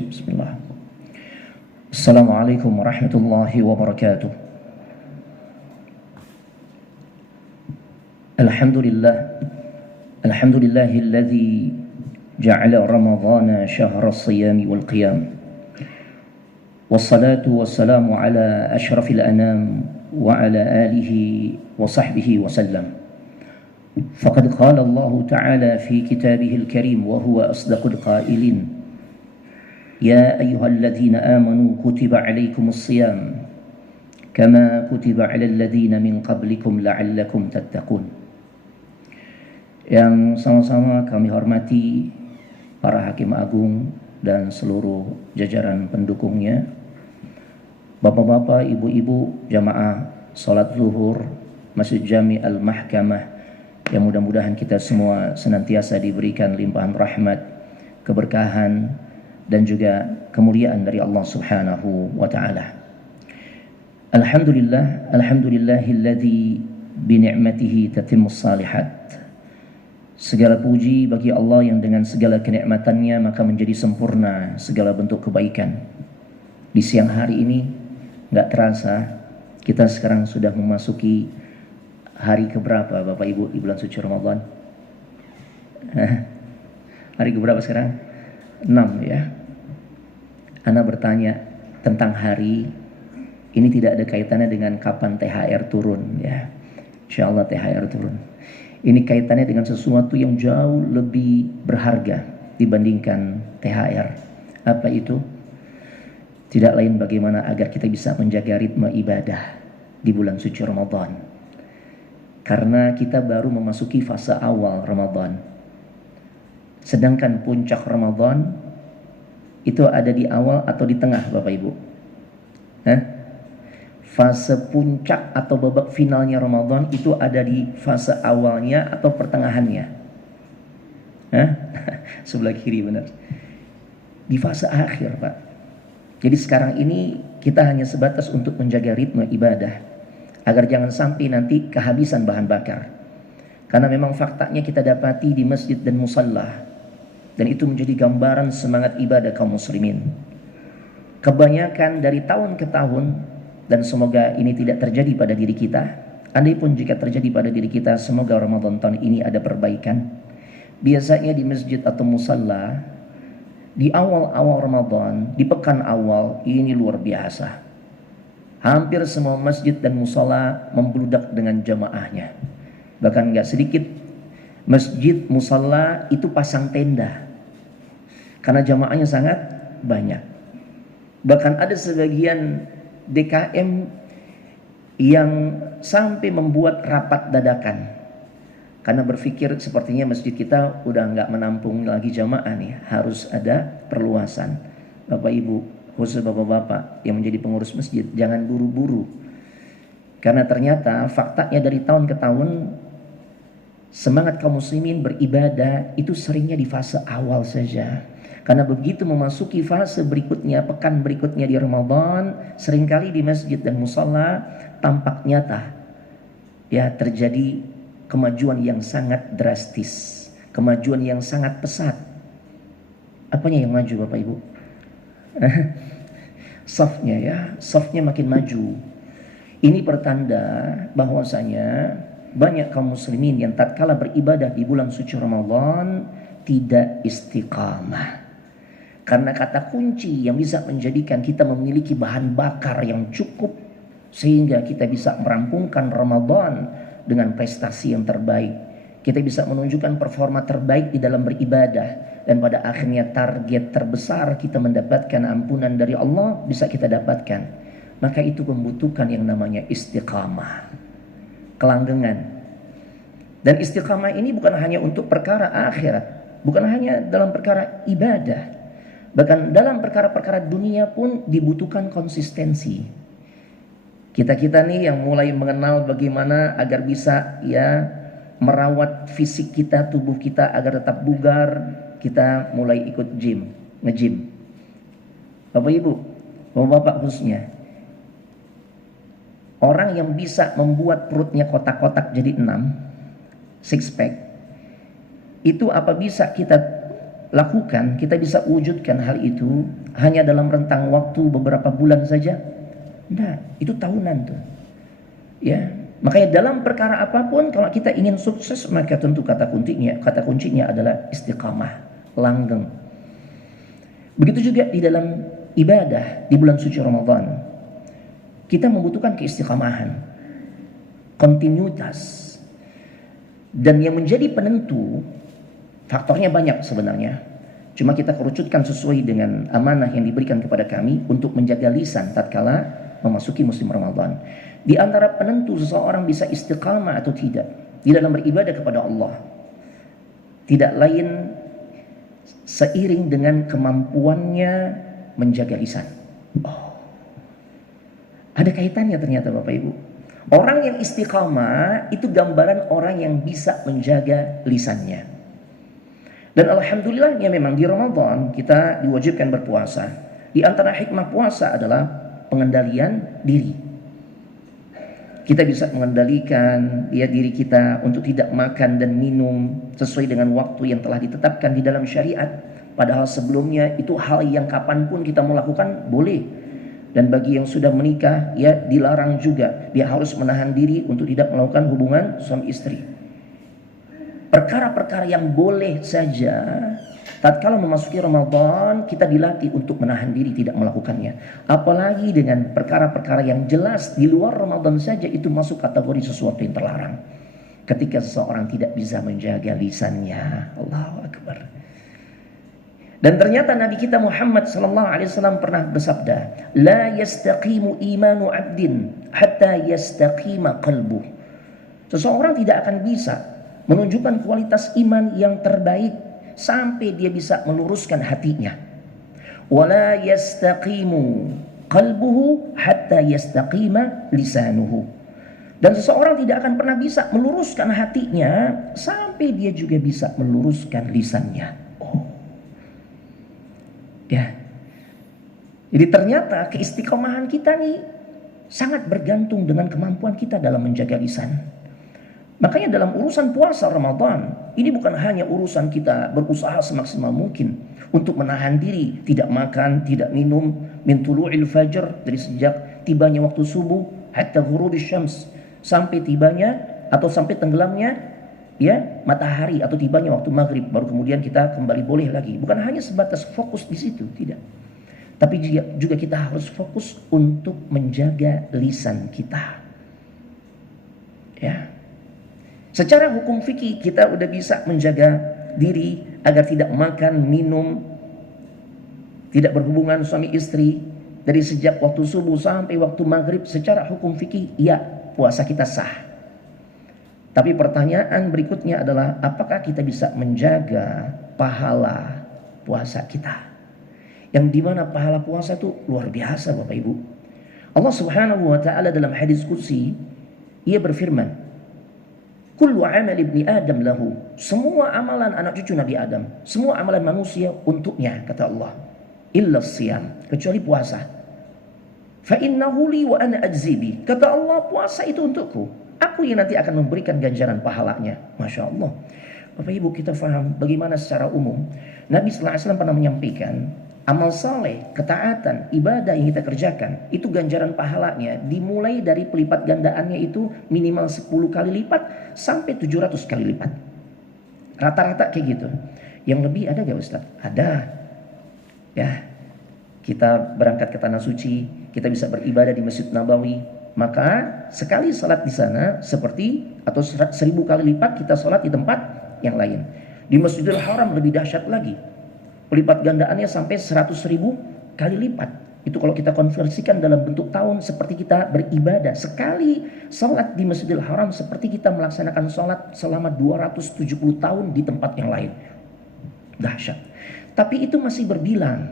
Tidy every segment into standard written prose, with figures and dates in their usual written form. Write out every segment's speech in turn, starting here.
Bismillah. Assalamualaikum warahmatullahi wabarakatuh. Alhamdulillah. Alhamdulillahilladzi ja'ala Ramadhana syahra as-siyami wal qiyam. Wassalatu wassalamu ala asyrafil anam wa ala alihi wa sahbihi wa sallam. Faqad qala Allah Ta'ala fi kitabihil karim wa huwa asdaqul qailin. يا أيها الذين آمنوا كتب عليكم الصيام كما كتب على الذين من قبلكم لعلكم تتقون. Yang sama-sama kami hormati para hakim agung dan seluruh jajaran pendukungnya, bapak-bapak, ibu-ibu, jamaah salat zuhur Masjid Jami Al-Mahkamah, yang mudah-mudahan kita semua senantiasa diberikan limpahan rahmat, keberkahan dan juga kemuliaan dari Allah Subhanahu wa taala. Alhamdulillahilladzi bi ni'matihi tatimmus shalihat. Segala puji bagi Allah yang dengan segala kenikmatannya maka menjadi sempurna segala bentuk kebaikan. Di siang hari ini enggak terasa kita sekarang sudah memasuki hari keberapa Bapak Ibu di bulan suci Ramadan? Hari keberapa sekarang? 6 ya. Ana bertanya tentang hari ini tidak ada kaitannya dengan kapan THR turun ya. Insyaallah THR turun. Ini kaitannya dengan sesuatu yang jauh lebih berharga dibandingkan THR. Apa itu? Tidak lain bagaimana agar kita bisa menjaga ritme ibadah di bulan suci Ramadan. Karena kita baru memasuki fase awal Ramadan. Sedangkan puncak Ramadan itu ada di awal atau di tengah Bapak Ibu? Fase puncak atau babak finalnya Ramadan itu ada di fase awalnya atau pertengahannya? Sebelah kiri benar. Di fase akhir Pak. Jadi sekarang ini kita hanya sebatas untuk menjaga ritme ibadah agar jangan sampai nanti kehabisan bahan bakar. Karena memang faktanya kita dapati di masjid dan musalla, dan itu menjadi gambaran semangat ibadah kaum muslimin. Kebanyakan dari tahun ke tahun, dan semoga ini tidak terjadi pada diri kita. Andai pun jika terjadi pada diri kita, semoga Ramadan tahun ini ada perbaikan. Biasanya di masjid atau musalla, di awal-awal Ramadan, di pekan awal, ini luar biasa. Hampir semua masjid dan musalla membludak dengan jamaahnya. Bahkan gak sedikit masjid, musalla itu pasang tenda karena jamaahnya sangat banyak. Bahkan ada sebagian DKM yang sampai membuat rapat dadakan karena berpikir sepertinya masjid kita udah nggak menampung lagi jamaah nih, harus ada perluasan. Bapak Ibu, khusus bapak-bapak yang menjadi pengurus masjid, jangan buru-buru, karena ternyata faktanya dari tahun ke tahun semangat kaum muslimin beribadah itu seringnya di fase awal saja. Karena begitu memasuki fase berikutnya, pekan berikutnya di Ramadan, seringkali di masjid dan musalla tampak nyata ya terjadi kemajuan yang sangat drastis, kemajuan yang sangat pesat. Apanya yang maju Bapak Ibu? Safnya ya, safnya makin maju. Ini pertanda bahwasanya banyak kaum muslimin yang tatkala beribadah di bulan suci Ramadan tidak istiqamah. Karena kata kunci yang bisa menjadikan kita memiliki bahan bakar yang cukup sehingga kita bisa merampungkan Ramadan dengan prestasi yang terbaik. Kita bisa menunjukkan performa terbaik di dalam beribadah, dan pada akhirnya target terbesar kita mendapatkan ampunan dari Allah bisa kita dapatkan. Maka itu membutuhkan yang namanya istiqamah, kelanggengan. Dan istiqamah ini bukan hanya untuk perkara akhirat, bukan hanya dalam perkara ibadah, bahkan dalam perkara-perkara dunia pun dibutuhkan konsistensi. Kita nih yang mulai mengenal bagaimana agar bisa ya merawat fisik kita, tubuh kita agar tetap bugar, kita mulai ikut nge-gym. Bapak Ibu, Bapak khususnya, orang yang bisa membuat perutnya kotak-kotak jadi 6, six pack, itu apa bisa kita lakukan, kita bisa wujudkan hal itu hanya dalam rentang waktu beberapa bulan saja. Nah, itu tahunan tuh. Ya, makanya dalam perkara apapun kalau kita ingin sukses maka tentu kata kuncinya adalah istiqamah, langgeng. Begitu juga di dalam ibadah di bulan suci Ramadan. Kita membutuhkan keistiqamahan, kontinuitas. Dan yang menjadi penentu, faktornya banyak sebenarnya. Cuma kita kerucutkan sesuai dengan amanah yang diberikan kepada kami untuk menjaga lisan tatkala memasuki musim Ramadan. Di antara penentu seseorang bisa istiqamah atau tidak di dalam beribadah kepada Allah, tidak lain seiring dengan kemampuannya menjaga lisan. Oh, ada kaitannya ternyata Bapak Ibu. Orang yang istiqamah itu gambaran orang yang bisa menjaga lisannya. Dan alhamdulillahnya memang di Ramadan kita diwajibkan berpuasa. Di antara hikmah puasa adalah pengendalian diri. Kita bisa mengendalikan diri kita untuk tidak makan dan minum sesuai dengan waktu yang telah ditetapkan di dalam syariat. Padahal sebelumnya itu hal yang kapanpun kita mau lakukan boleh. Dan bagi yang sudah menikah, ya dilarang juga. Dia harus menahan diri untuk tidak melakukan hubungan suami istri. Perkara-perkara yang boleh saja, tatkala memasuki Ramadan, kita dilatih untuk menahan diri tidak melakukannya. Apalagi dengan perkara-perkara yang jelas di luar Ramadan saja itu masuk kategori sesuatu yang terlarang. Ketika seseorang tidak bisa menjaga lisannya, Allahu Akbar. Dan ternyata Nabi kita Muhammad SAW pernah bersabda, la yastaqimu imanu abdin hatta yastaqima qalbuh. Seseorang tidak akan bisa menunjukkan kualitas iman yang terbaik sampai dia bisa meluruskan hatinya. Wala yastaqimu qalbuhu hatta yastaqima lisanuhu. Dan seseorang tidak akan pernah bisa meluruskan hatinya sampai dia juga bisa meluruskan lisannya. Ya. Jadi ternyata keistiqomahan kita nih sangat bergantung dengan kemampuan kita dalam menjaga lisan. Makanya dalam urusan puasa Ramadan, ini bukan hanya urusan kita berusaha semaksimal mungkin untuk menahan diri, tidak makan, tidak minum, min tulu'il fajr, dari sejak tibanya waktu subuh hatta ghurubisy syams, sampai tibanya atau sampai tenggelamnya ya matahari atau tibanya waktu maghrib, baru kemudian kita kembali boleh lagi. Bukan hanya sebatas fokus di situ, tidak. Tapi juga kita harus fokus untuk menjaga lisan kita. Ya. Secara hukum fikih kita udah bisa menjaga diri agar tidak makan, minum, tidak berhubungan suami istri dari sejak waktu subuh sampai waktu maghrib. Secara hukum fikih, ya puasa kita sah. Tapi pertanyaan berikutnya adalah apakah kita bisa menjaga pahala puasa kita? Yang dimana pahala puasa itu luar biasa Bapak Ibu. Allah Subhanahu wa ta'ala dalam hadis qudsi, ia berfirman, kullu amal ibni Adam lahu. Semua amalan anak cucu Nabi Adam, semua amalan manusia untuknya, kata Allah. Illa siyam, kecuali puasa. Fa innahu li wa ana ajzibi. Kata Allah, puasa itu untukku. Aku yang nanti akan memberikan ganjaran pahalanya. Masya Allah. Bapak Ibu, kita faham bagaimana secara umum Nabi SAW pernah menyampaikan amal saleh, ketaatan, ibadah yang kita kerjakan itu ganjaran pahalanya dimulai dari pelipat gandaannya itu minimal 10 kali lipat sampai 700 kali lipat. Rata-rata kayak gitu. Yang lebih ada gak Ustaz? Ada. Ya, kita berangkat ke tanah suci, kita bisa beribadah di Masjid Nabawi. Maka sekali salat di sana seperti atau 1000 kali lipat kita salat di tempat yang lain. Di Masjidil Haram lebih dahsyat lagi. Pelipat gandaannya sampai 100.000 kali lipat. Itu kalau kita konversikan dalam bentuk tahun seperti kita beribadah. Sekali salat di Masjidil Haram seperti kita melaksanakan salat selama 270 tahun di tempat yang lain. Dahsyat. Tapi itu masih berbilang.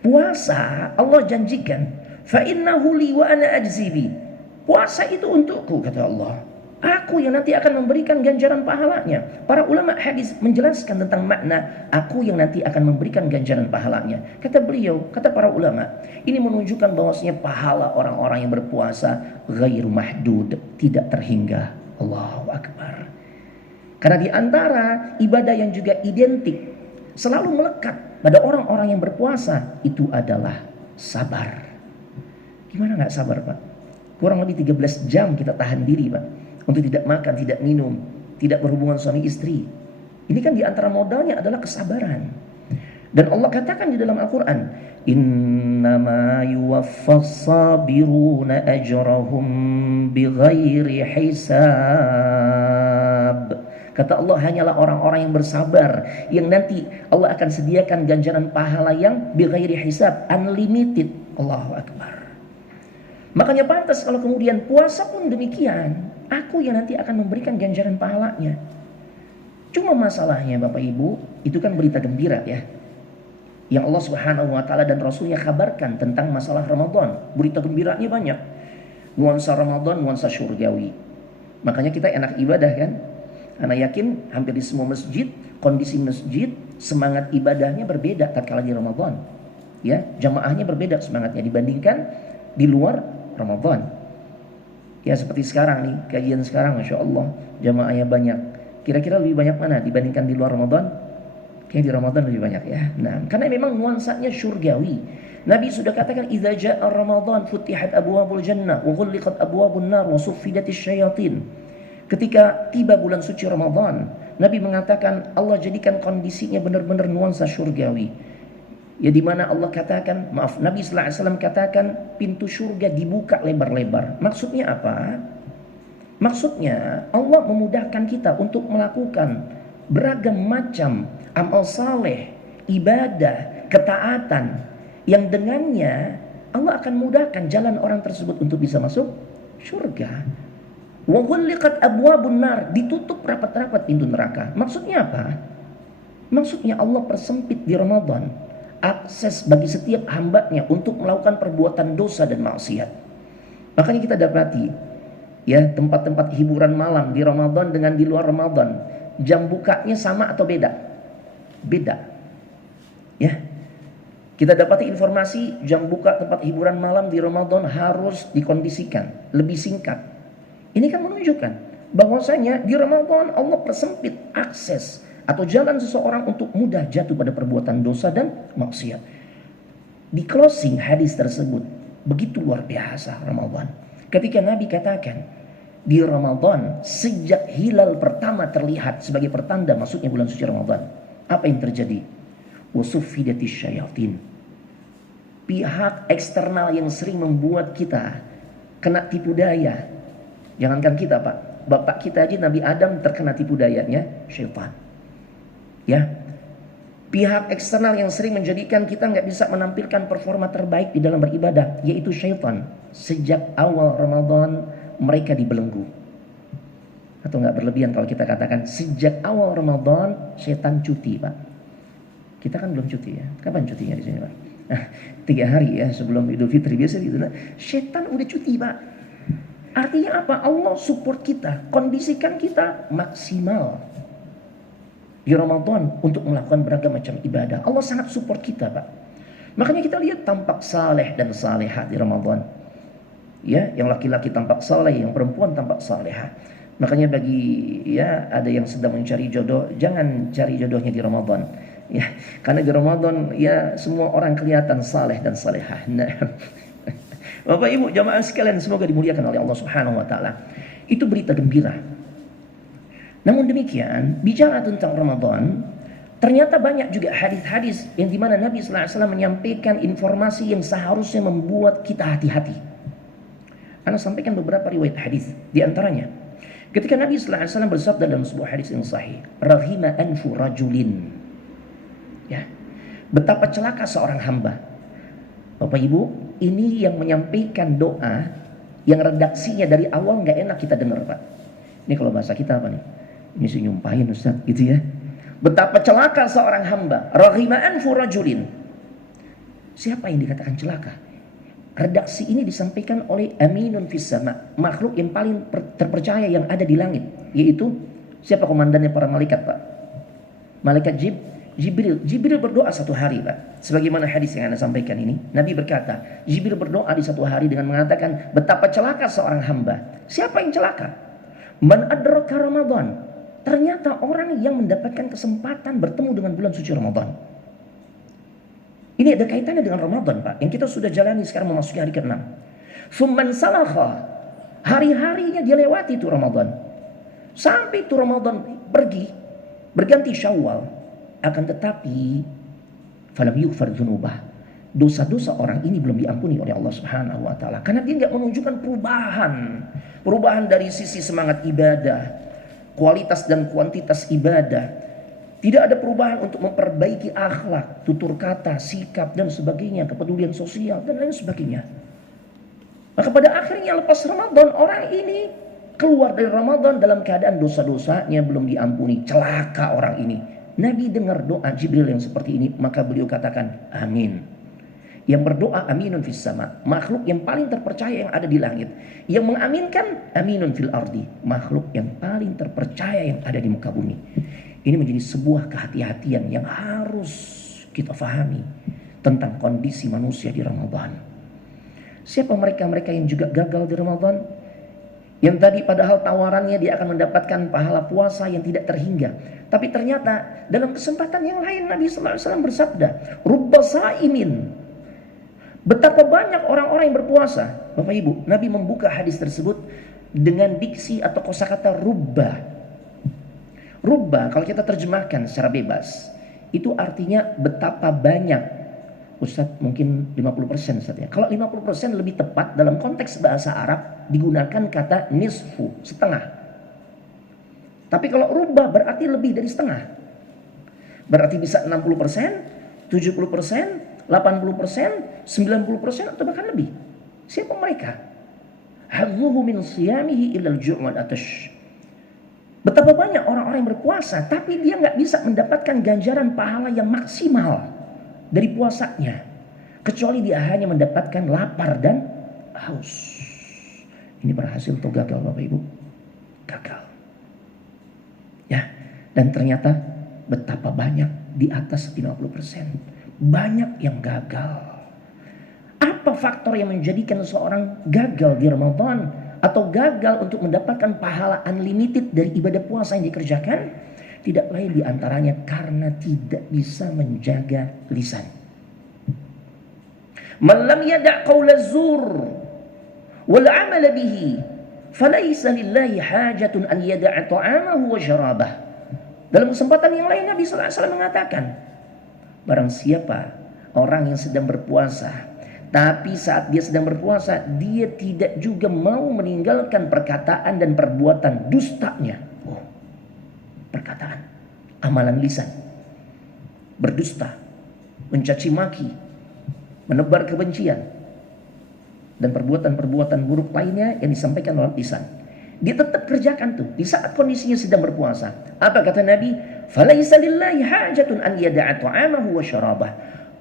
Puasa Allah janjikan fa innahu li wa ana ajzibi. Puasa itu untukku, kata Allah. Aku yang nanti akan memberikan ganjaran pahalanya. Para ulama hadis menjelaskan tentang makna aku yang nanti akan memberikan ganjaran pahalanya. Kata beliau, kata para ulama, ini menunjukkan bahwasanya pahala orang-orang yang berpuasa ghairu mahdud, tidak terhingga. Allahu Akbar. Karena di antara ibadah yang juga identik, selalu melekat pada orang-orang yang berpuasa itu adalah sabar. Gimana nggak sabar, Pak? Kurang lebih 13 jam kita tahan diri, Pak, untuk tidak makan, tidak minum, tidak berhubungan suami istri. Ini kan diantara modalnya adalah kesabaran. Dan Allah katakan di dalam Al-Quran, innama yuwaffas sabiruna ajrahum bighairi hisab. Kata Allah, hanyalah orang-orang yang bersabar yang nanti Allah akan sediakan ganjaran pahala yang bighairi hisab, unlimited. Allahu Akbar. Makanya pantas kalau kemudian puasa pun demikian, aku yang nanti akan memberikan ganjaran pahalanya. Cuma masalahnya Bapak Ibu, itu kan berita gembira ya, yang Allah Subhanahu wa taala dan Rasulnya kabarkan tentang masalah Ramadan. Berita gembiranya banyak. Nuansa Ramadan, nuansa syurgawi. Makanya kita enak ibadah kan? Ana yakin hampir di semua masjid, kondisi masjid, semangat ibadahnya berbeda tatkala di Ramadan. Ya, jamaahnya berbeda semangatnya dibandingkan di luar Ramadan. Ya seperti sekarang nih, kajian sekarang Masya Allah, jamaahnya banyak. Kira-kira lebih banyak mana dibandingkan di luar Ramadan? Kayak di Ramadan lebih banyak ya. Nah, karena memang nuansanya syurgawi. Nabi sudah katakan, "Idza jaa Ramadan futihat abwabul jannah wa ghulliqat abwabun nar wa suffidatis syayatin." Ketika tiba bulan suci Ramadan, Nabi mengatakan Allah jadikan kondisinya benar-benar nuansa syurgawi. Ya di mana Allah katakan, Nabi sallallahu alaihi wasallam katakan pintu surga dibuka lebar-lebar. Maksudnya apa? Maksudnya Allah memudahkan kita untuk melakukan beragam macam amal saleh, ibadah, ketaatan yang dengannya Allah akan mudahkan jalan orang tersebut untuk bisa masuk surga. Wa ghulliqat abwabun nar, ditutup rapat-rapat pintu neraka. Maksudnya apa? Maksudnya Allah persempit di Ramadan akses bagi setiap hambanya untuk melakukan perbuatan dosa dan maksiat. Makanya kita dapati ya tempat-tempat hiburan malam di Ramadan dengan di luar Ramadan, jam bukanya sama atau beda? Beda. Ya. Kita dapati informasi jam buka tempat hiburan malam di Ramadan harus dikondisikan lebih singkat. Ini kan menunjukkan bahwasanya di Ramadan Allah persempit akses atau jalan seseorang untuk mudah jatuh pada perbuatan dosa dan maksiat. Di closing hadis tersebut begitu luar biasa Ramadan. Ketika Nabi katakan di Ramadan sejak hilal pertama terlihat sebagai pertanda masuknya bulan suci Ramadan, apa yang terjadi? Wasuffidatis syayatin. Pihak eksternal yang sering membuat kita kena tipu daya. Jangankan kita Pak, bapak kita aja Nabi Adam terkena tipu dayanya syaitan. Ya, pihak eksternal yang sering menjadikan kita nggak bisa menampilkan performa terbaik di dalam beribadah, yaitu syaitan. Sejak awal Ramadan mereka dibelenggu. Atau nggak berlebihan kalau kita katakan sejak awal Ramadan syaitan cuti Pak. Kita kan belum cuti ya. Kapan cutinya di sini Pak? Nah, 3 hari ya sebelum Idul Fitri biasa gitu. Nah, syaitan udah cuti Pak. Artinya apa? Allah support kita, kondisikan kita maksimal di Ramadan untuk melakukan beragam macam ibadah. Allah sangat support kita Pak. Makanya kita lihat tampak saleh dan salehah di Ramadan. Ya, yang laki-laki tampak saleh, yang perempuan tampak salehah. Makanya bagi ya ada yang sedang mencari jodoh, jangan cari jodohnya di Ramadan. Ya, karena di Ramadan ya semua orang kelihatan saleh dan salehah. Nah, Bapak Ibu jamaah sekalian semoga dimuliakan oleh Allah Subhanahu wa taala. Itu berita gembira. Namun demikian, bicara tentang Ramadan, ternyata banyak juga hadis-hadis yang dimana Nabi sallallahu alaihi wasallam menyampaikan informasi yang seharusnya membuat kita hati-hati. Ana sampaikan beberapa riwayat hadis, di antaranya ketika Nabi sallallahu alaihi wasallam bersabda dalam sebuah hadis yang sahih, "Rahima anfu rajulin." Ya. Betapa celaka seorang hamba. Bapak Ibu, ini yang menyampaikan doa yang redaksinya dari awal nggak enak kita dengar Pak. Ini kalau bahasa kita apa nih? Ini sih nyumpahin Ustaz gitu ya. Betapa celaka seorang hamba. Rahima anfu rajulin. Siapa yang dikatakan celaka? Redaksi ini disampaikan oleh Aminun fis sama, makhluk yang paling terpercaya yang ada di langit, yaitu siapa komandannya para malaikat Pak? Malaikat Jibril. Jibril berdoa satu hari Pak. Sebagaimana hadis yang Anda sampaikan ini, Nabi berkata, Jibril berdoa di satu hari dengan mengatakan betapa celaka seorang hamba. Siapa yang celaka? Man adraka Ramadan. Ternyata orang yang mendapatkan kesempatan bertemu dengan bulan suci Ramadan. Ini ada kaitannya dengan Ramadan, Pak, yang kita sudah jalani sekarang memasuki hari ke-6. Summan salakha, hari-harinya dia lewati itu Ramadan. Sampai itu Ramadan pergi, berganti Syawal. Akan tetapi falam yughfar dzunubah. Dosa-dosa orang ini belum diampuni oleh Allah Subhanahu wa taala karena dia enggak menunjukkan perubahan dari sisi semangat ibadah, kualitas dan kuantitas ibadah. Tidak ada perubahan untuk memperbaiki akhlak, tutur kata, sikap dan sebagainya, kepedulian sosial dan lain sebagainya. Maka pada akhirnya lepas Ramadan, orang ini keluar dari Ramadan dalam keadaan dosa-dosanya belum diampuni. Celaka orang ini. Nabi dengar doa Jibril yang seperti ini, maka beliau katakan amin. Yang berdoa aminun fis sama, makhluk yang paling terpercaya yang ada di langit. Yang mengaminkan aminun fil ardi, makhluk yang paling terpercaya yang ada di muka bumi. Ini menjadi sebuah kehati-hatian yang harus kita fahami tentang kondisi manusia di Ramadan. Siapa mereka-mereka yang juga gagal di Ramadan? Yang tadi padahal tawarannya dia akan mendapatkan pahala puasa yang tidak terhingga. Tapi ternyata dalam kesempatan yang lain Nabi SAW bersabda, Rubba sa'imin. Betapa banyak orang-orang yang berpuasa. Bapak Ibu, Nabi membuka hadis tersebut dengan diksi atau kosakata rubba. Rubba kalau kita terjemahkan secara bebas, itu artinya betapa banyak. Ustaz mungkin 50% Ustaz ya. Kalau 50% lebih tepat dalam konteks bahasa Arab digunakan kata nisfu, setengah. Tapi kalau rubba berarti lebih dari setengah. Berarti bisa 60%, 70%, 80%, 90% atau bahkan lebih. Siapa mereka? Hadzuhu min siyamihi ilal ju' wal atash. Betapa banyak orang-orang yang berpuasa tapi dia nggak bisa mendapatkan ganjaran pahala yang maksimal dari puasanya, kecuali dia hanya mendapatkan lapar dan haus. Ini berhasil atau gagal Bapak Ibu? Gagal. Ya, dan ternyata betapa banyak di atas 50%. Banyak yang gagal. Apa faktor yang menjadikan seorang gagal di Ramadan atau gagal untuk mendapatkan pahala unlimited dari ibadah puasa yang dikerjakan? Tidak lain diantaranya karena tidak bisa menjaga lisan. Man lam yada' qawla zur wal 'amal bihi falaysa lillahi hajatun an yada'a ta'amahu wa syarabah. Dalam kesempatan yang lain Nabi sallallahu alaihi wasallam mengatakan, barang siapa orang yang sedang berpuasa tapi saat dia sedang berpuasa dia tidak juga mau meninggalkan perkataan dan perbuatan dustanya. Perkataan, amalan lisan, berdusta, mencaci maki, menebar kebencian, dan perbuatan-perbuatan buruk lainnya yang disampaikan oleh lisan. Dia tetap kerjakan tuh di saat kondisinya sedang berpuasa. Apa kata Nabi? Falaisa lillahi hajatun an yada'a ta'amahu wa syarabah.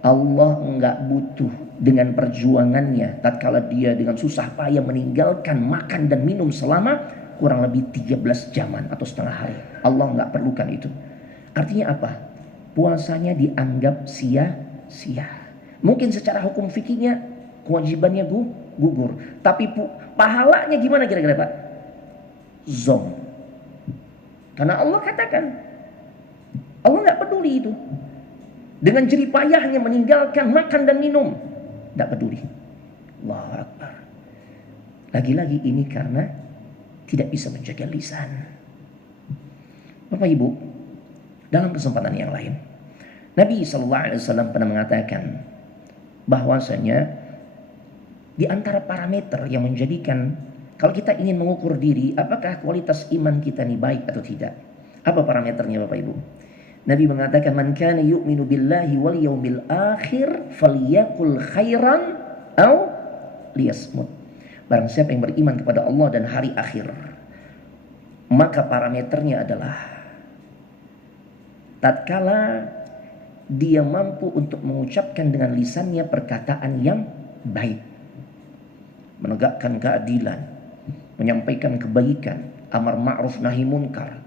Allah enggak butuh dengan perjuangannya tatkala dia dengan susah payah meninggalkan makan dan minum selama kurang lebih 13 jaman atau setengah hari. Allah enggak perlukan itu. Artinya apa? Puasanya dianggap sia-sia. Mungkin secara hukum fikihnya kewajibannya gugur. Tapi pahalanya gimana kira-kira Pak? Zong. Karena Allah katakan, Allah enggak peduli itu. Dengan jerih payahnya meninggalkan makan dan minum, tidak peduli. Allahu Akbar. Lagi-lagi ini karena tidak bisa menjaga lisan. Bapak Ibu, dalam kesempatan yang lain, Nabi SAW pernah mengatakan bahwasanya di antara parameter yang menjadikan kalau kita ingin mengukur diri apakah kualitas iman kita ini baik atau tidak, apa parameternya Bapak Ibu? Nabi mengatakan man kana yu'minu billahi wal yaumil akhir falyakul khairan aw liyasmut. Barang siapa yang beriman kepada Allah dan hari akhir, maka parameternya adalah tatkala dia mampu untuk mengucapkan dengan lisannya perkataan yang baik, menegakkan keadilan, menyampaikan kebaikan, amar ma'ruf nahi munkar,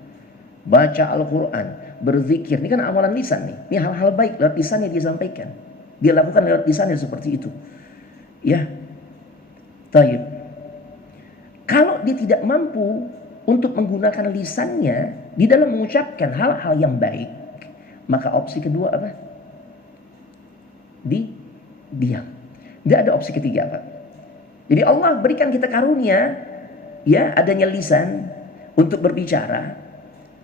baca Al-Quran, berzikir. Ini kan amalan lisan nih. Ini hal-hal baik lewat lisannya dia sampaikan. Dia lakukan lewat lisannya seperti itu. Ya. Taib. Kalau dia tidak mampu untuk menggunakan lisannya di dalam mengucapkan hal-hal yang baik, maka opsi kedua apa? diam. Tidak ada opsi ketiga, Pak. Jadi Allah berikan kita karunia, ya, adanya lisan untuk berbicara.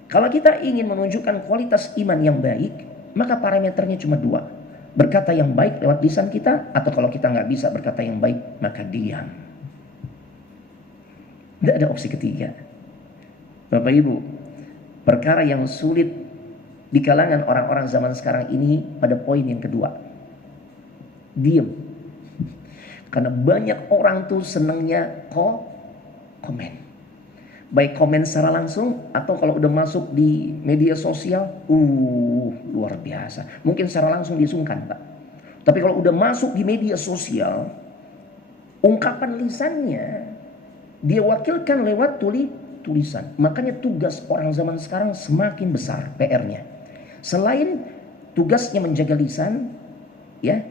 Kalau kita ingin menunjukkan kualitas iman yang baik, maka parameternya cuma dua. Berkata yang baik lewat lisan kita, atau kalau kita nggak bisa berkata yang baik, maka diam. Tidak ada opsi ketiga. Bapak Ibu, perkara yang sulit di kalangan orang-orang zaman sekarang ini pada poin yang kedua. Diam. Karena banyak orang tuh senangnya komen. Baik komen secara langsung atau kalau udah masuk di media sosial, luar biasa. Mungkin secara langsung disungkan, Pak. Tapi kalau udah masuk di media sosial, ungkapan lisannya dia wakilkan lewat tulisan. Makanya tugas orang zaman sekarang semakin besar PR-nya. Selain tugasnya menjaga lisan, ya,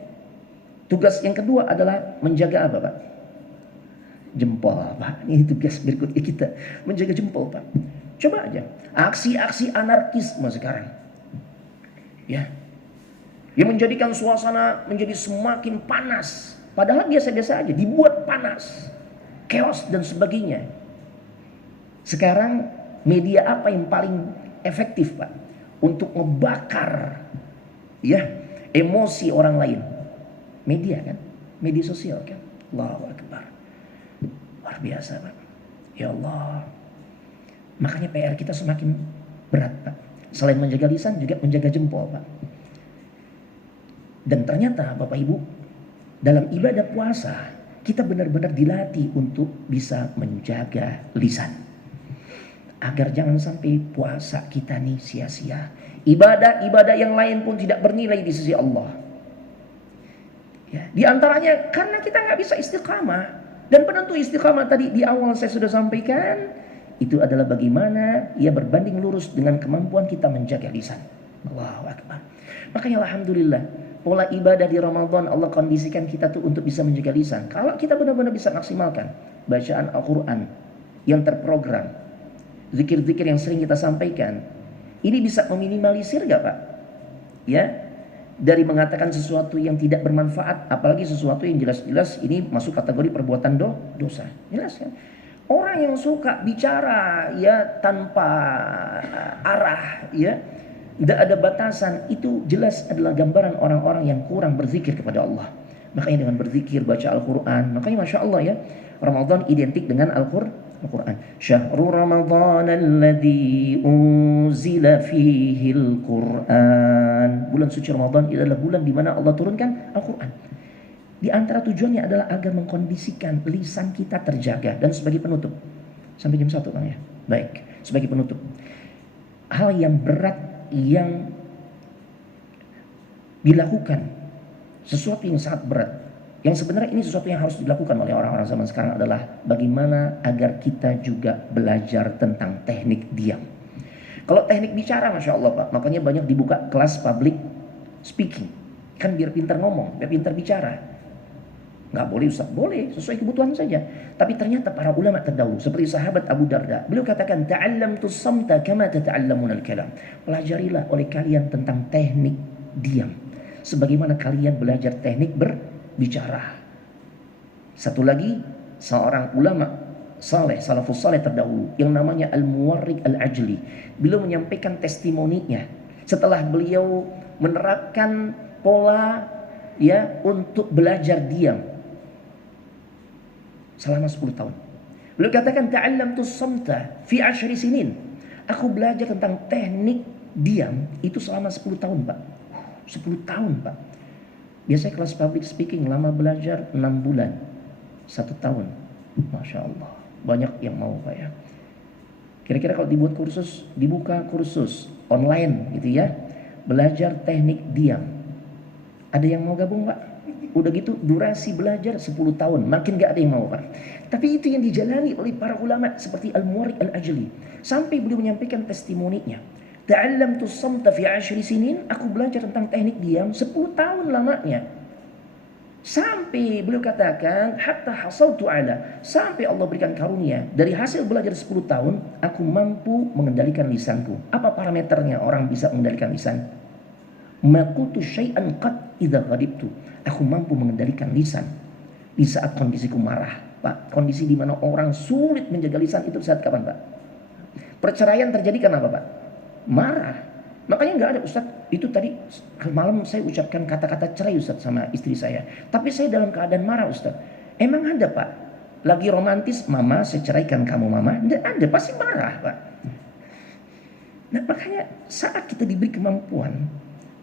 tugas yang kedua adalah menjaga apa, Pak? Jempol, Pak. Ini tugas berikutnya kita, menjaga jempol, Pak. Coba aja aksi-aksi anarkisme sekarang, ya, yang menjadikan suasana menjadi semakin panas. Padahal biasa-biasa aja, dibuat panas, chaos dan sebagainya. Sekarang media apa yang paling efektif, Pak, untuk ngebakar, ya, emosi orang lain? Media kan, media sosial kan. Allahu Akbar. Luar biasa, Pak. Ya Allah. Makanya PR kita semakin berat, Pak. Selain menjaga lisan juga menjaga jempol, Pak. Dan ternyata Bapak Ibu, dalam ibadah puasa kita benar-benar dilatih untuk bisa menjaga lisan. Agar jangan sampai puasa kita nih sia-sia. Ibadah-ibadah yang lain pun tidak bernilai di sisi Allah. Ya, di antaranya karena kita nggak bisa istiqamah. Dan penentu istiqamah tadi di awal saya sudah sampaikan, itu adalah bagaimana ia berbanding lurus dengan kemampuan kita menjaga lisan. Allahu Akbar. Makanya alhamdulillah, pola ibadah di Ramadan Allah kondisikan kita tuh untuk bisa menjaga lisan. Kalau kita benar-benar bisa maksimalkan bacaan Al-Quran yang terprogram, zikir-zikir yang sering kita sampaikan, ini bisa meminimalisir gak, Pak? Ya, dari mengatakan sesuatu yang tidak bermanfaat, apalagi sesuatu yang jelas-jelas ini masuk kategori perbuatan dosa. Jelas kan? Orang yang suka bicara ya tanpa arah, ya, tidak ada batasan, itu jelas adalah gambaran orang-orang yang kurang berzikir kepada Allah. Makanya dengan berzikir, baca Al-Quran, makanya Masya Allah ya, Ramadan identik dengan Al-Quran. Syahrul Ramadan alladzi unzila fihi Al-Quran. Bulan suci Ramadan adalah bulan di mana Allah turunkan Al-Quran. Di antara tujuannya adalah agar mengkondisikan lisan kita terjaga. Dan sebagai penutup, sampai jam 1 Bang ya. Baik, sebagai penutup, hal yang berat yang dilakukan, sesuatu yang sangat berat, yang sebenarnya ini sesuatu yang harus dilakukan oleh orang-orang zaman sekarang adalah bagaimana agar kita juga belajar tentang teknik diam. Kalau teknik bicara, Masya Allah, Pak, makanya banyak dibuka kelas public speaking. Kan biar pintar ngomong, biar pintar bicara. Nggak boleh Ustaz, boleh, sesuai kebutuhan saja. Tapi ternyata para ulama terdahulu, seperti sahabat Abu Darda, beliau katakan, ta'allamtus samta kama tata'allamunal kalam. Pelajarilah oleh kalian tentang teknik diam, sebagaimana kalian belajar teknik berbicara. Satu lagi, seorang ulama saleh, salafus saleh terdahulu, yang namanya Al-Muwarriq Al-Ajli, beliau menyampaikan testimoninya setelah beliau menerapkan pola ya untuk belajar diam selama 10 tahun. Beliau katakan, ta'allamtus samta fi 10 sinin. Aku belajar tentang teknik diam itu selama 10 tahun, Pak. 10 tahun, Pak. Biasanya kelas public speaking lama belajar 6 bulan, 1 tahun. Masya Allah, banyak yang mau, Pak ya. Kira-kira kalau dibuat kursus, dibuka kursus online gitu ya, belajar teknik diam, ada yang mau gabung, Pak? Udah gitu durasi belajar 10 tahun, makin gak ada yang mau, Pak. Tapi itu yang dijalani oleh para ulama seperti Al-Muwarriq Al-Ajli, sampai beliau menyampaikan testimoninya. Ta'allamtus samta fi 10 sinin, aku belajar tentang teknik diam 10 tahun lamanya. Sampai beliau katakan, hatta hasaltu ala, sampai Allah berikan karunia, dari hasil belajar 10 tahun aku mampu mengendalikan lisanku. Apa parameternya orang bisa mengendalikan lisan? Ma qultu syai'an qat, idza ghadibtu. Aku mampu mengendalikan lisan di saat kondisiku marah. Pak, kondisi di mana orang sulit menjaga lisan itu saat kapan, Pak? Perceraian terjadi karena apa, Pak? Marah. Makanya nggak ada, Ustaz. Itu tadi malam saya ucapkan kata-kata cerai, Ustaz, sama istri saya. Tapi saya dalam keadaan marah, Ustaz. Emang ada, Pak? Lagi romantis, mama, saya ceraikan kamu, mama. Nggak ada, pasti marah, Pak. Nah, makanya saat kita diberi kemampuan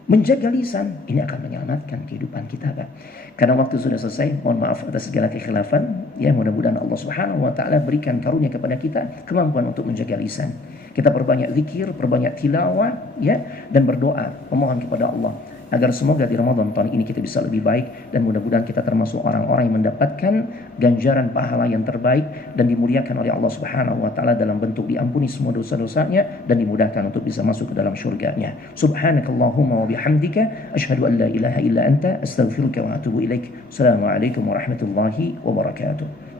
menjaga lisan, ini akan menyelamatkan kehidupan kita, Pak. Karena waktu sudah selesai, mohon maaf atas segala kekhilafan. Ya, mudah-mudahan Allah Subhanahu wa taala berikan karunia kepada kita kemampuan untuk menjaga lisan. Kita perbanyak zikir, perbanyak tilawah, ya, dan berdoa, memohon kepada Allah agar semoga di Ramadan tahun ini kita bisa lebih baik, dan mudah-mudahan kita termasuk orang-orang yang mendapatkan ganjaran pahala yang terbaik dan dimuliakan oleh Allah Subhanahu wa taala dalam bentuk diampuni semua dosa-dosanya dan dimudahkan untuk bisa masuk ke dalam syurga-Nya. Subhanakallahumma wa bihamdika asyhadu an la ilaha illa anta astaghfiruka wa atubu ilaik. Assalamualaikum warahmatullahi wabarakatuh.